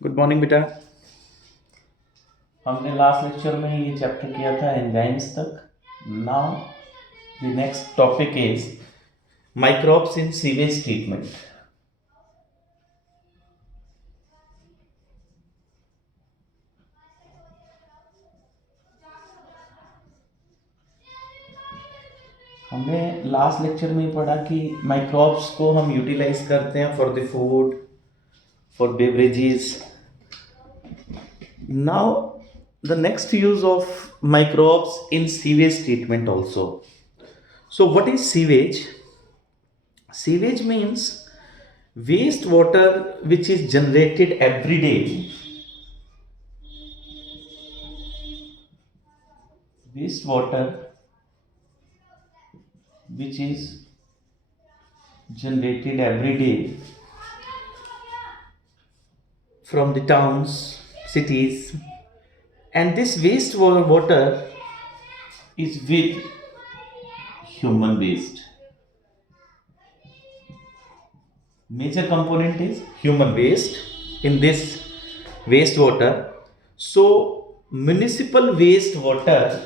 Good morning बेटा। हमने last lecture में ये चैप्टर किया था एंजाइम्स तक। Now the next topic is microbes in sewage treatment. हमने लास्ट लेक्चर में पढ़ा कि माइक्रोब्स को हम यूटिलाइज करते हैं for the food, for beverages. Now the next use of microbes in sewage treatment also. So what is sewage? Sewage means waste water which is generated every day. Waste water which is generated every day from the towns, cities, and this waste water is with human waste. Major component is human waste in this wastewater. So municipal wastewater,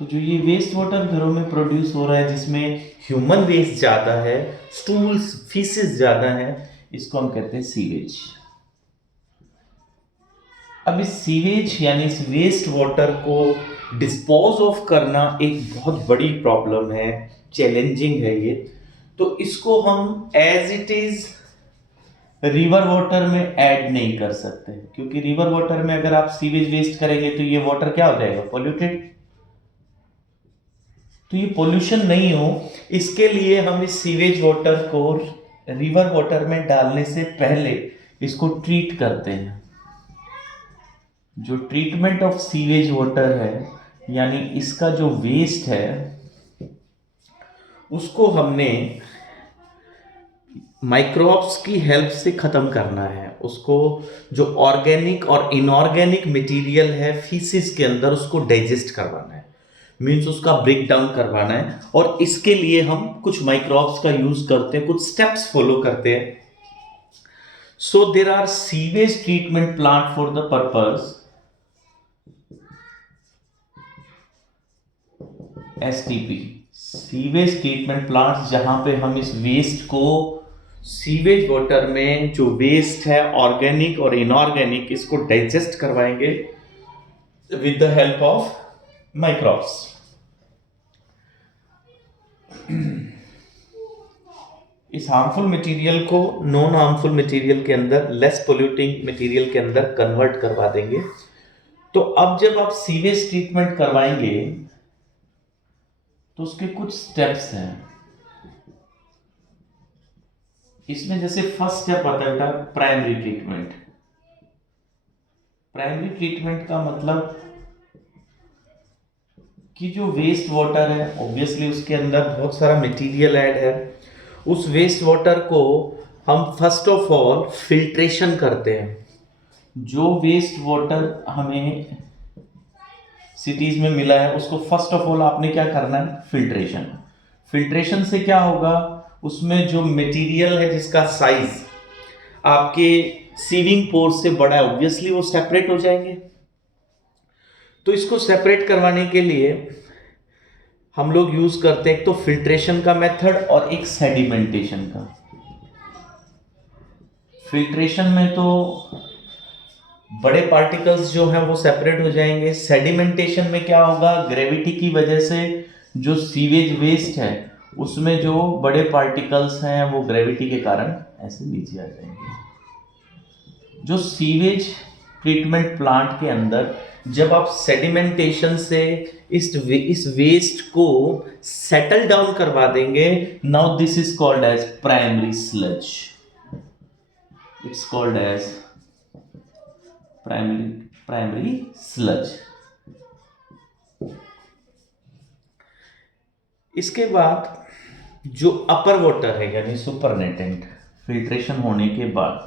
तो जो ये waste water घरों में produce हो रहा है जिसमें human waste ज़्यादा है, स्टूल्स फीसेस ज़्यादा है, इसको हम कहते हैं सीवेज। अब इस सीवेज यानी इस वेस्ट वाटर को डिस्पोज ऑफ करना एक बहुत बड़ी प्रॉब्लम है, चैलेंजिंग है ये। तो इसको हम as it is river water में ऐड नहीं कर सकते, क्योंकि रिवर वाटर में अगर आप सीवेज वेस्ट करेंगे तो ये वाटर क्या हो जाएगा, पॉल्यूटेड। तो ये पोल्यूशन नहीं हो, इसके लिए हम इस सीवेज वाटर को रिवर वाटर में डालने से पहले इसको ट्रीट करते हैं। जो ट्रीटमेंट ऑफ सीवेज वाटर है यानी इसका जो वेस्ट है उसको हमने माइक्रोब्स की हेल्प से खत्म करना है। उसको जो ऑर्गेनिक और इनऑर्गेनिक मटेरियल है फीसिस के अंदर उसको डाइजेस्ट करवाना है, मीन्स उसका ब्रेक डाउन करवाना है। और इसके लिए हम कुछ माइक्रोब्स का यूज करते हैं, कुछ स्टेप्स फॉलो करते हैं। So there are sewage treatment plant for the purpose STP, sewage treatment plants, जहां पे हम इस वेस्ट को सीवेज वाटर में जो वेस्ट है ऑर्गेनिक और इनऑर्गेनिक इसको डाइजेस्ट करवाएंगे with the help of microbes. इस हार्मफुल मटेरियल को नॉन हार्मफुल मटेरियल के अंदर, लेस पोल्यूटिंग मटेरियल के अंदर कन्वर्ट करवा देंगे। तो अब जब आप सीवेज ट्रीटमेंट करवाएंगे तो उसके कुछ स्टेप्स हैं। इसमें जैसे फर्स्ट स्टेप आता है बेटा प्राइमरी ट्रीटमेंट। प्राइमरी ट्रीटमेंट का मतलब कि जो वेस्ट वाटर है ऑब्वियसली उसके अंदर बहुत सारा मटेरियल ऐड है, उस वेस्ट वाटर को हम फर्स्ट ऑफ ऑल फिल्ट्रेशन करते हैं। जो वेस्ट वाटर हमें सिटीज में मिला है उसको फर्स्ट ऑफ ऑल आपने क्या करना है, फिल्ट्रेशन। फिल्ट्रेशन से क्या होगा, उसमें जो मटेरियल है जिसका साइज आपके सीविंग पोर से बड़ा है ऑब्वियसली वो सेपरेट हो जाएंगे। तो इसको सेपरेट करवाने के लिए हम लोग यूज करते हैं एक तो फिल्ट्रेशन का मेथड और एक सेडिमेंटेशन का। फिल्ट्रेशन में तो बड़े पार्टिकल्स जो हैं वो सेपरेट हो जाएंगे। सेडिमेंटेशन में क्या होगा, ग्रेविटी की वजह से जो सीवेज वेस्ट है उसमें जो बड़े पार्टिकल्स हैं वो ग्रेविटी के कारण ऐसे नीचे आ जाएंगे। जो सीवेज ट्रीटमेंट प्लांट के अंदर जब आप सेडिमेंटेशन से इस वेस्ट को सेटल डाउन करवा देंगे, now this is called as primary sludge. It's called as primary sludge. इसके बाद जो अपर वाटर है यानी सुपरनेटेंट, फिल्ट्रेशन होने के बाद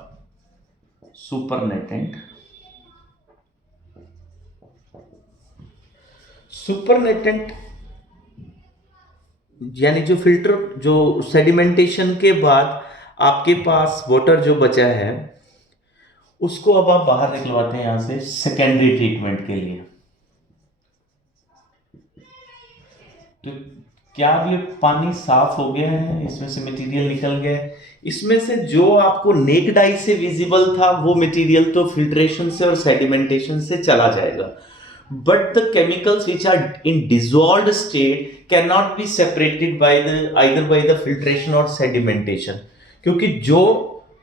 सुपरनेटेंट, सुपरनेटेंट यानी जो फिल्टर, जो सेडिमेंटेशन के बाद आपके पास वाटर जो बचा है उसको अब आप बाहर निकलवाते हैं यहां से सेकेंडरी ट्रीटमेंट के लिए। तो क्या अब ये पानी साफ हो गया है, इसमें से मटेरियल निकल गया है? इसमें से जो आपको नेक्ड आई से विजिबल था वो मटेरियल तो फिल्ट्रेशन से और सेडिमेंटेशन से चला जाएगा, but the chemicals which are in dissolved state can not be separated by the either by the filtration और सेडिमेंटेशन, क्योंकि जो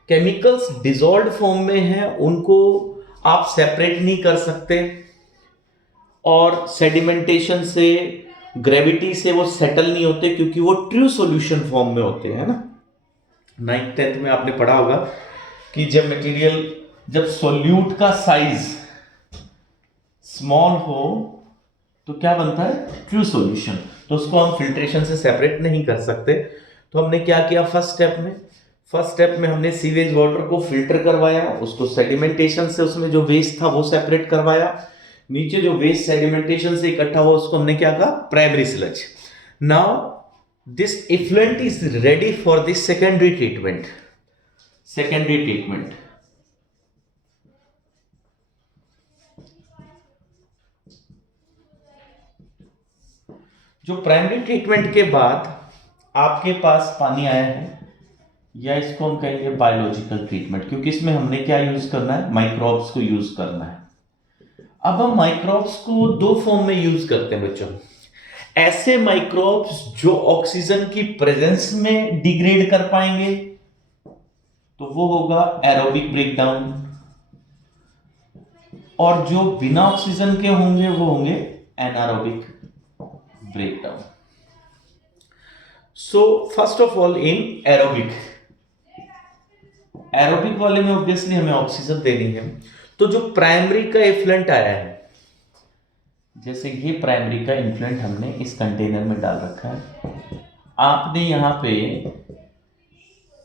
केमिकल्स डिसॉल्व्ड फॉर्म में हैं उनको आप सेपरेट नहीं कर सकते, और सेडिमेंटेशन से, ग्रेविटी से वो सेटल नहीं होते क्योंकि वो ट्रू सॉल्यूशन फॉर्म में होते हैं ना। 9th-10th में आपने पढ़ा होगा कि जब मटेरियल, जब सॉल्यूट का साइज स्मॉल हो तो क्या बनता है, ट्रू सॉल्यूशन, तो उसको हम फिल्ट्रेशन से सेपरेट नहीं कर सकते। तो हमने क्या किया फर्स्ट स्टेप में हमने सीवेज वाटर को फिल्टर करवाया, उसको सेडिमेंटेशन से उसमें जो वेस्ट था वो सेपरेट करवाया, नीचे जो वेस्ट सेडिमेंटेशन से इकट्ठा हुआ उसको हमने क्या कहा, primary sludge. Now this effluent is ready for this secondary treatment. जो प्राइमरी ट्रीटमेंट के बाद आपके पास पानी आया है, या इसको हम कहेंगे बायोलॉजिकल ट्रीटमेंट, क्योंकि इसमें हमने क्या यूज करना है, माइक्रोब्स को यूज करना है। अब हम माइक्रोब्स को दो फॉर्म में यूज करते हैं बच्चों। ऐसे माइक्रोब्स जो ऑक्सीजन की प्रेजेंस में डिग्रेड कर पाएंगे तो वो होगा एरोबिक ब्रेकडाउन, और जो बिना ऑक्सीजन के होंगे वो होंगे anaerobic breakdown. So first of all in aerobic वाले में ऑब्वियसली हमें ऑक्सीजन देनी है। तो जो प्राइमरी का इफ्लुएंट आया है, जैसे ये प्राइमरी का इफ्लुएंट हमने इस कंटेनर में डाल रखा है, आपने यहां पे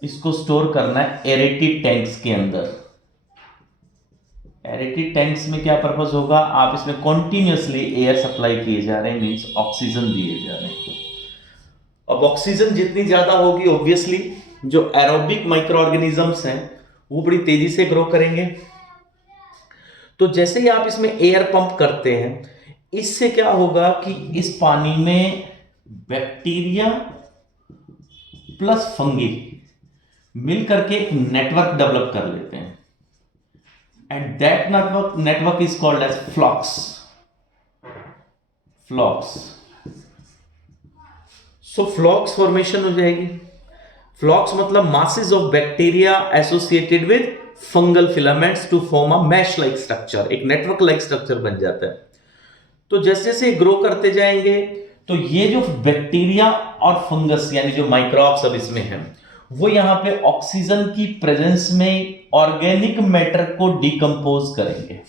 इसको स्टोर करना है एरेटेड टैंक्स के अंदर। एरेटेड टैंक्स में क्या पर्पस होगा, आप इसमें कॉन्टिन्यूसली एयर सप्लाई किए जा रहे हैं, मीन्स ऑक्सीजन दिए जा रहे हैं। अब ऑक्सीजन जितनी ज्यादा होगी ऑब्वियसली जो एरोबिक माइक्रो ऑर्गेनिजम्स हैं वो बड़ी तेजी से ग्रो करेंगे। तो जैसे ही आप इसमें एयर पंप करते हैं, इससे क्या होगा कि इस पानी में बैक्टीरिया प्लस फंगी मिल करके एक नेटवर्क डेवलप कर लेते हैं, and that network is called as flocs. So flocs formation हो जाएगी। फ्लॉक्स मतलब masses of bacteria associated with fungal filaments to form a mesh like structure, एक नेटवर्क लाइक स्ट्रक्चर बन जाता है। तो जैसे जैसे ग्रो करते जाएंगे तो ये जो बैक्टीरिया और फंगस यानी जो माइक्रोब्स अब इसमें हैं, वो यहां पे ऑक्सीजन की प्रेजेंस में ऑर्गेनिक मैटर को डिकम्पोज करेंगे।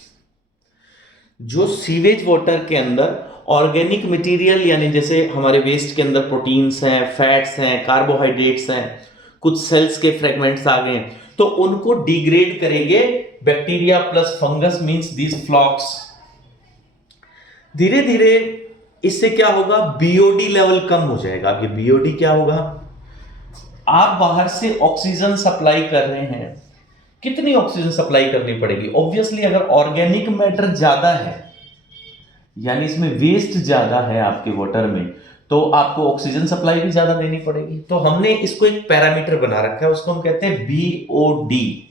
जो सीवेज वाटर के अंदर ऑर्गेनिक मटेरियल, यानी जैसे हमारे वेस्ट के अंदर प्रोटीन्स हैं, फैट्स हैं, कार्बोहाइड्रेट्स हैं, कुछ सेल्स के फ्रेगमेंट्स आ गए, तो उनको डिग्रेड करेंगे bacteria plus fungus, means these flocs. धीरे धीरे इससे क्या होगा, बीओडी लेवल कम हो जाएगा। अब ये बीओडी क्या होगा, आप बाहर से ऑक्सीजन सप्लाई कर रहे हैं, कितनी ऑक्सीजन सप्लाई करनी पड़ेगी? ऑब्वियसली अगर ऑर्गेनिक मैटर ज्यादा है, यानी इसमें वेस्ट ज्यादा है आपके वाटर में, तो आपको ऑक्सीजन सप्लाई भी ज्यादा देनी पड़ेगी। तो हमने इसको एक पैरामीटर बना रखा है, उसको हम कहते हैं बीओडी,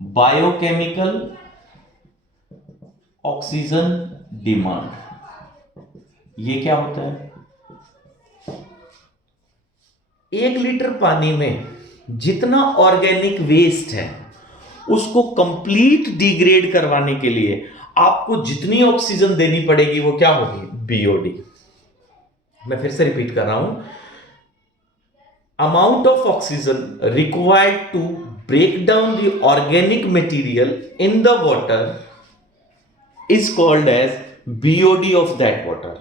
बायोकेमिकल ऑक्सीजन डिमांड। ये क्या होता है, 1 लीटर पानी में जितना ऑर्गेनिक वेस्ट है उसको कंप्लीट डिग्रेड करवाने के लिए आपको जितनी ऑक्सीजन देनी पड़ेगी वो क्या होगी, बीओडी। मैं फिर से रिपीट कर रहा हूं, amount of oxygen required to break down the organic material in the water is called as BOD of that water,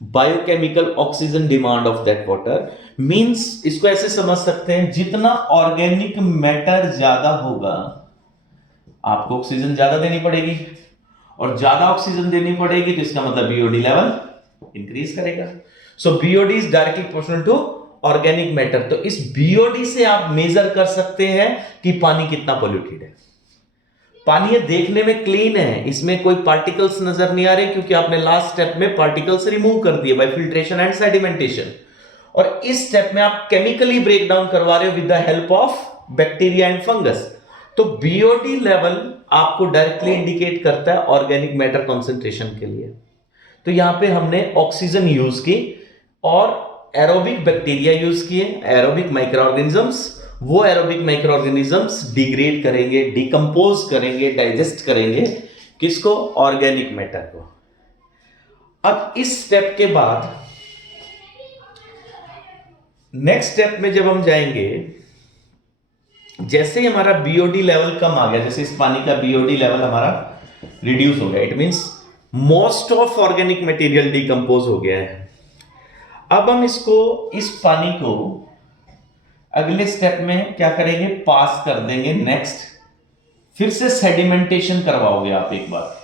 biochemical oxygen demand of that water। means इसको ऐसे समझ सकते हैं, जितना ऑर्गेनिक मैटर ज्यादा होगा आपको ऑक्सीजन ज्यादा देनी पड़ेगी, और ज्यादा ऑक्सीजन देनी पड़ेगी तो इसका मतलब बीओडी लेवल इंक्रीज करेगा। So BOD is directly proportional to organic matter. तो इस बीओडी से आप मेजर कर सकते हैं कि पानी कितना पोल्यूटेड है। पानी ये देखने में क्लीन है, इसमें कोई पार्टिकल्स नजर नहीं आ रहे क्योंकि आपने लास्ट स्टेप में पार्टिकल्स रिमूव कर दिए बाय फिल्ट्रेशन एंड सेडिमेंटेशन। और इस स्टेप में आप केमिकली ब्रेक डाउन करवा रहे हो with the help of bacteria and fungus. तो बीओडी लेवल आपको डायरेक्टली इंडिकेट करता है ऑर्गेनिक मैटर कॉन्सेंट्रेशन के लिए। तो यहां पे हमने ऑक्सीजन यूज की और एरोबिक बैक्टीरिया यूज किए, एरोबिक माइक्रो ऑर्गेनिजम्स। वो एरोबिक माइक्रो ऑर्गेनिजम्स डिग्रेड करेंगे, डिकम्पोज करेंगे, डाइजेस्ट करेंगे किसको? ऑर्गेनिक मैटर को। अब इस स्टेप के बाद नेक्स्ट स्टेप में जब हम जाएंगे, जैसे ही हमारा बीओडी लेवल कम आ गया, जैसे इस पानी का बीओडी लेवल हमारा रिड्यूस हो गया, it means most of organic material decompose हो गया है। अब हम इस पानी को अगले स्टेप में क्या करेंगे? पास कर देंगे नेक्स्ट। फिर से सेडिमेंटेशन करवाओगे आप एक बार।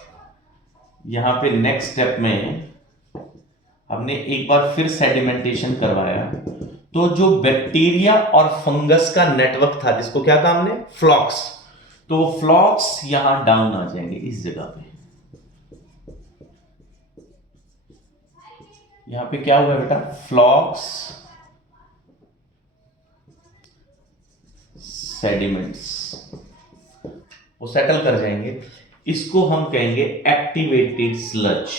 यहां पे नेक्स्ट स्टेप में हमने एक बार फिर सेडिमेंटेशन करवाया, तो जो बैक्टीरिया और फंगस का नेटवर्क था, जिसको क्या कहा हमने? फ्लॉक्स। तो फ्लॉक्स यहां डाउन आ जाएंगे इस जगह पे। यहां पे क्या हुआ बेटा? फ्लॉक्स, सेडिमेंट्स, वो सेटल कर जाएंगे। इसको हम कहेंगे एक्टिवेटेड स्लज।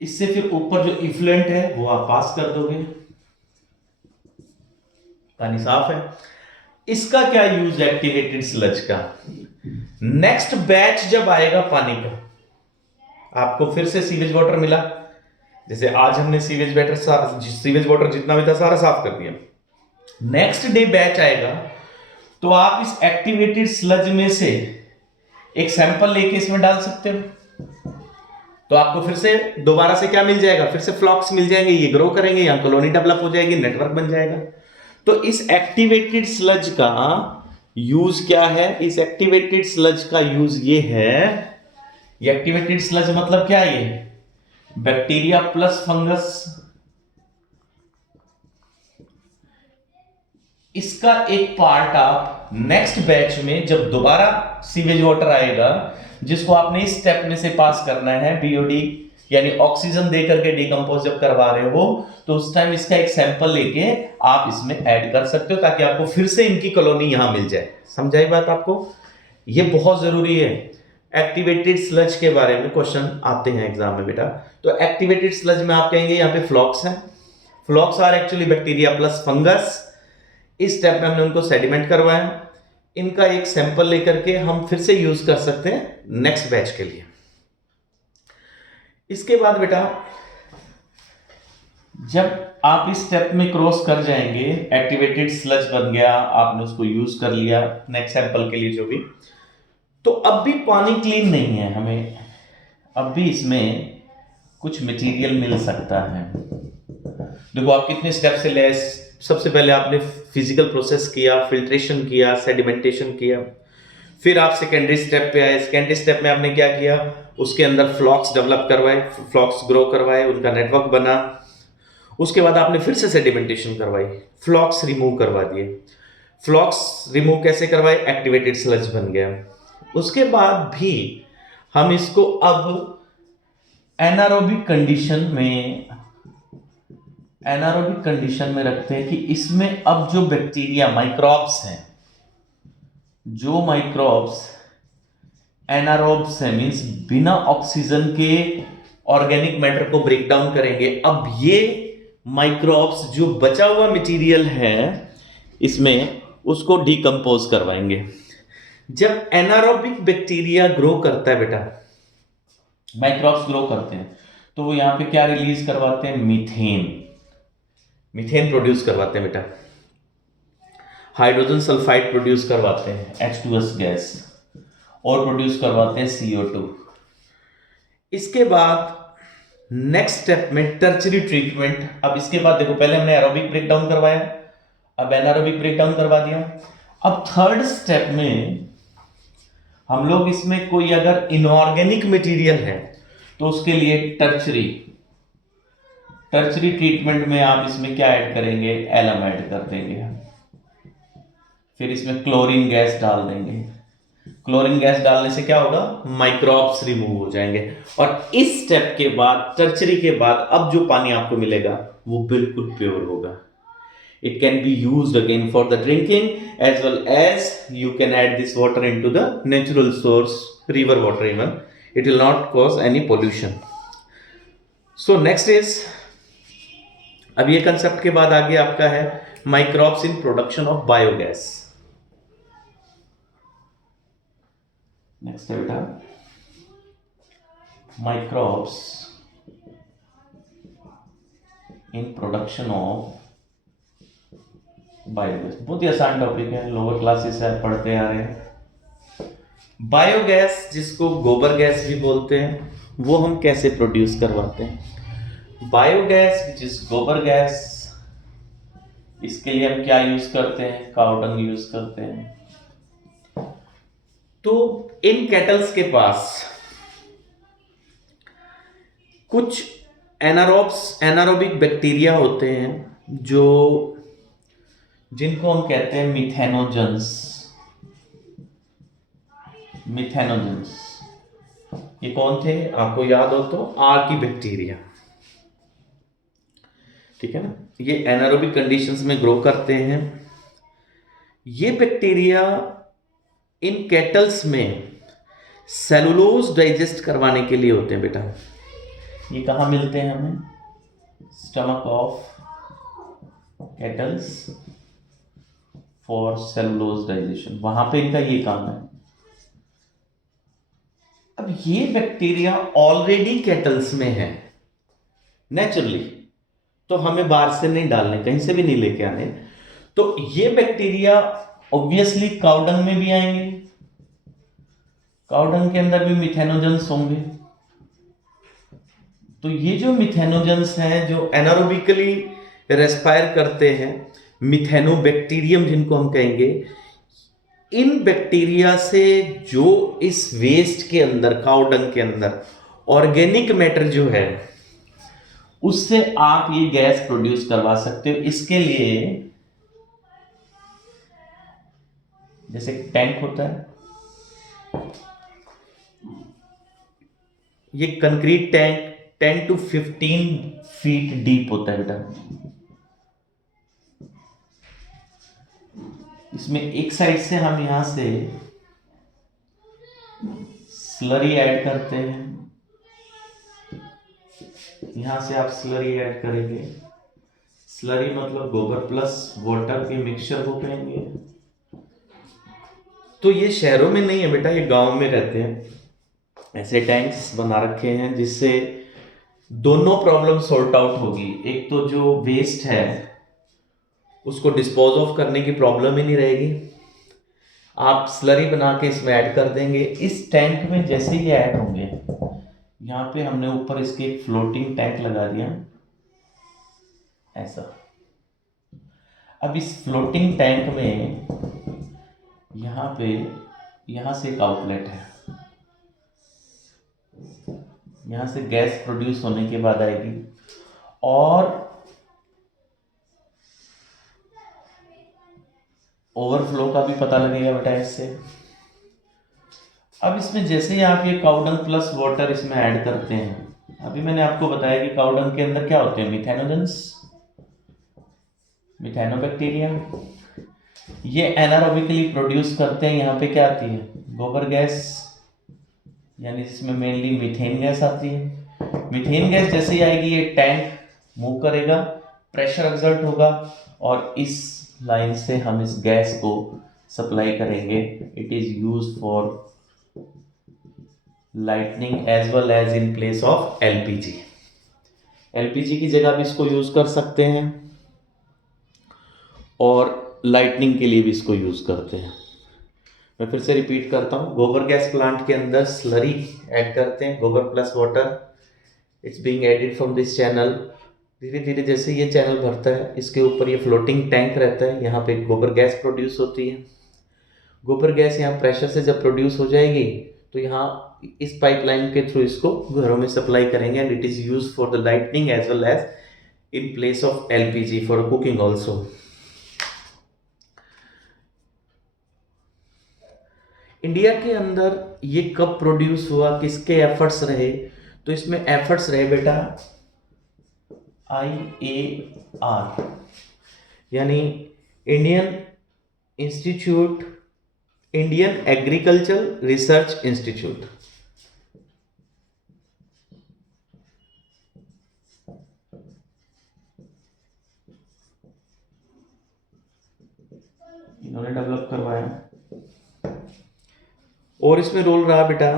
इससे फिर ऊपर जो इफ्लुएंट है वो आप पास कर दोगे, पानी साफ है। इसका क्या यूज है एक्टिवेटेड स्लज का? नेक्स्ट बैच जब आएगा पानी का, आपको फिर से सीवेज वाटर मिला, जैसे आज हमने सीवेज वाटर जितना भी था सारा साफ कर दिया। नेक्स्ट डे बैच आएगा तो आप इस एक्टिवेटेड स्लज में से एक सैंपल लेके इसमें डाल सकते हो। तो आपको फिर से दोबारा से क्या मिल जाएगा? फिर से फ्लॉक्स मिल जाएंगे, ये ग्रो करेंगे, यहां कॉलोनी डेवलप हो जाएगी, नेटवर्क बन जाएगा। तो इस एक्टिवेटेड स्लज का यूज क्या है? इस एक्टिवेटेड स्लज का यूज ये है, ये एक्टिवेटेड स्लज मतलब क्या है? ये बैक्टीरिया प्लस फंगस, इसका एक पार्ट आप नेक्स्ट बैच में जब दोबारा सीवेज वाटर आएगा, जिसको आपने इस स्टेप में से पास करना है, बीओडी यानी ऑक्सीजन देकर के डिकम्पोज जब करवा रहे हो, तो उस टाइम इसका एक सैंपल लेके आप इसमें ऐड कर सकते हो, ताकि आपको फिर से इनकी कॉलोनी यहां मिल जाए। समझाई बात आपको? ये बहुत जरूरी है। एक्टिवेटेड स्लज के बारे में क्वेश्चन आते हैं एग्जाम में बेटा। तो एक्टिवेटेड स्लज में आप कहेंगे यहाँ पे फ्लॉक्स है। Flocs are actually bacteria plus fungus. इस स्टेप में हमने उनको सेडिमेंट करवाया, इनका एक सैंपल लेकर के हम फिर से यूज कर सकते हैं नेक्स्ट बैच के लिए। इसके बाद बेटा जब आप इस स्टेप में क्रॉस कर जाएंगे, एक्टिवेटेड स्लज बन गया, आपने उसको यूज कर लिया नेक्स्ट सैंपल के लिए जो भी, तो अब भी पानी क्लीन नहीं है, हमें अब भी इसमें कुछ मटेरियल मिल सकता है। देखो आप कितने स्टेप से ले, सबसे पहले आपने फिजिकल प्रोसेस किया, फिल्ट्रेशन किया, सेडिमेंटेशन किया, फिर आप सेकेंडरी स्टेप पे आए। सेकेंडरी स्टेप में आपने क्या किया? उसके अंदर फ्लॉक्स डेवलप करवाए, फ्लॉक्स ग्रो करवाए, उनका नेटवर्क बना। उसके बाद आपने फिर से सेडिमेंटेशन करवाई, फ्लॉक्स रिमूव करवा दिए। फ्लॉक्स रिमूव कैसे करवाए? एक्टिवेटेड स्लज बन गया। उसके बाद भी हम इसको अब एनारोबिक कंडीशन में रखते हैं कि इसमें अब जो बैक्टीरिया माइक्रोब्स हैं, जो माइक्रोब्स एनारोब्स हैं, मींस बिना ऑक्सीजन के ऑर्गेनिक मैटर को ब्रेक डाउन करेंगे। अब ये माइक्रोब्स जो बचा हुआ मटेरियल है इसमें, उसको डिकम्पोज करवाएंगे। जब एनारोबिक बैक्टीरिया ग्रो करता है बेटा, माइक्रोब्स ग्रो करते हैं, तो वो यहां पे क्या रिलीज करवाते हैं? मीथेन प्रोड्यूस करवाते हैं बेटा, हाइड्रोजन सल्फाइड प्रोड्यूस करवाते हैं, H2S गैस, और प्रोड्यूस करवाते हैं CO2। इसके बाद नेक्स्ट स्टेप में टर्चरी ट्रीटमेंट। अब इसके बाद देखो, पहले हमने एरोबिक ब्रेकडाउन करवाया, अब एनारोबिक ब्रेकडाउन करवा दिया। अब थर्ड स्टेप में हम लोग इसमें कोई अगर इनऑर्गेनिक मटेरियल है तो उसके लिए टर्चरी ट्रीटमेंट में आप इसमें क्या ऐड करेंगे, एलम ऐड कर देंगे, फिर इसमें क्लोरीन गैस डाल देंगे। क्लोरीन गैस डालने से क्या होगा, माइक्रोब्स रिमूव हो जाएंगे। और इस स्टेप के बाद, टर्चरी के बाद, अब जो पानी आपको मिलेगा वो बिल्कुल प्योर होगा। It can be used again for the drinking, as well as you can add this water into the natural source, river water even. It will not cause any pollution. So next is, अब ये concept के बाद आगे आपका है microbes in production of biogas. Next है बेटा microbes in production of biogas. बहुत ही आसान टॉपिक है, लोअर क्लासेस से आप पढ़ते आ रहे हैं। बायोगैस जिसको गोबर गैस भी बोलते हैं, वो हम कैसे प्रोड्यूस करवाते हैं। बायोगैस जिस गोबर गैस, इसके लिए हम क्या यूज करते हैं, काउ डंग यूज करते हैं। तो इन कैटल्स के पास कुछ एनारोबिक बैक्टीरिया होते हैं जो, जिनको हम कहते हैं मिथेनोजेंस। ये कौन थे, आपको याद हो तो आर की बैक्टीरिया, ठीक है ना। ये एनारोबिक कंडीशंस में ग्रो करते हैं। ये बैक्टीरिया इन कैटल्स में सेलुलोज डाइजेस्ट करवाने के लिए होते हैं बेटा। ये कहाँ मिलते हैं हमें, stomach of kettles for cellulose digestion, वहां पे इनका ये काम है। अब ये बैक्टीरिया ऑलरेडी कैटल्स में है नेचुरली, तो हमें बाहर से नहीं डालने, कहीं से भी नहीं लेके आने। तो ये बैक्टीरिया ऑब्वियसली काउडंग में भी आएंगे, काउडंग के अंदर भी मिथेनोजेंस होंगे। तो ये जो मिथेनोजेंस हैं, जो एनारोबिकली रेस्पायर करते हैं, मिथेनोबैक्टीरियम जिनको हम कहेंगे, इन बैक्टीरिया से जो इस वेस्ट के अंदर, काउडंग के अंदर ऑर्गेनिक मैटर जो है, उससे आप ये गैस प्रोड्यूस करवा सकते हो। इसके लिए जैसे टैंक होता है, ये concrete tank 10 to 15 feet deep होता है बेटा। इसमें एक साइड से हम यहां से स्लरी ऐड करते हैं, यहां से आप स्लरी ऐड करेंगे। स्लरी मतलब गोबर प्लस वाटर के मिक्सचर को कहेंगे। तो ये शहरों में नहीं है बेटा, ये गांव में रहते हैं। ऐसे टैंक्स बना रखे हैं जिससे दोनों प्रॉब्लम सॉर्ट आउट होगी। एक तो जो वेस्ट है उसको डिस्पोज ऑफ करने की प्रॉब्लम ही नहीं रहेगी। आप स्लरी बना के इसमें ऐड कर देंगे। इस टैंक में जैसे ही ऐड होंगे, यहाँ पे हमने ऊपर इसके एक फ्लोटिंग टैंक लगा दिया ऐसा। अब इस फ्लोटिंग टैंक में यहाँ पे, यहाँ से एक आउटलेट है, यहाँ से गैस प्रोड्यूस होने के बाद आएगी और ओवरफ्लो का भी पता लगेगा बेटा इससे। अब इसमें जैसे ही आप ये काउडंग प्लस वाटर इसमें ऐड करते हैं, अभी मैंने आपको बताया कि काउडंग के अंदर क्या होते हैं, मिथेनोजेंस, मिथेनोबैक्टीरिया। ये एनारोबिकली प्रोड्यूस करते हैं। यहाँ पे क्या आती है, गोबर गैस, यानी इसमें मेनली मीथेन गैस आती है। मीथेन गैस जैसे ही आएगी, ये टैंक मूव करेगा, प्रेशर एक्सर्ट होगा और इस लाइन से हम इस गैस को सप्लाई करेंगे। It is used for lightning as well as in place of LPG. LPG की जगह भी इसको यूज कर सकते हैं और लाइटनिंग के लिए भी इसको यूज करते हैं। मैं फिर से रिपीट करता हूँ, गोबर गैस प्लांट के अंदर स्लरी ऐड करते हैं, गोबर plus water, it's being added from this channel. धीरे धीरे जैसे ये चैनल भरता है, इसके ऊपर ये फ्लोटिंग टैंक रहता है, यहाँ पे गोबर गैस प्रोड्यूस होती है। गोबर गैस यहाँ प्रेशर से जब प्रोड्यूस हो जाएगी तो यहाँ इस पाइपलाइन के थ्रू इसको घरों में सप्लाई करेंगे and it is use for the lightning as well as in place of LPG for cooking also. India के अंदर ये कब प्रोड्यूस हुआ, किसके एफर्ट्स रहे, तो इसमें एफर्ट्स रहे बेटा IAR यानी Indian institute, Indian agriculture research institute. इन्होंने डेवलप करवाया और इसमें रोल रहा बेटा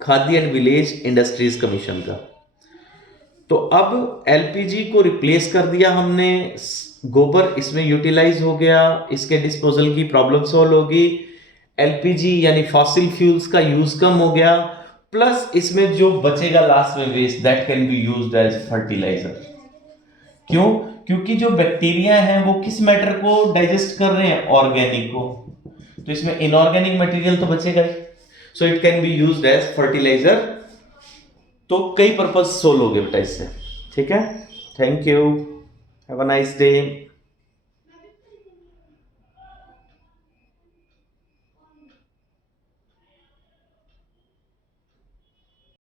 खाद्य एंड विलेज इंडस्ट्रीज कमीशन का। तो अब एलपीजी को रिप्लेस कर दिया हमने, गोबर इसमें यूटिलाइज हो गया, इसके डिस्पोजल की प्रॉब्लम सॉल्व होगी, एलपीजी यानी फॉसिल फ्यूल्स का यूज कम हो गया, प्लस इसमें जो बचेगा लास्ट में waste that can be used as fertiliser. क्यों? क्योंकि जो बैक्टीरिया हैं वो किस मैटर को डाइजेस्ट कर रहे हैं, ऑर्गेनिक को, तो इसमें इनऑर्गेनिक मटेरियल तो बचेगा ही, so it can be used as fertiliser. तो कई पर्पस सोल्व हो गए बेटा इससे, ठीक है। Thank you, have a nice day.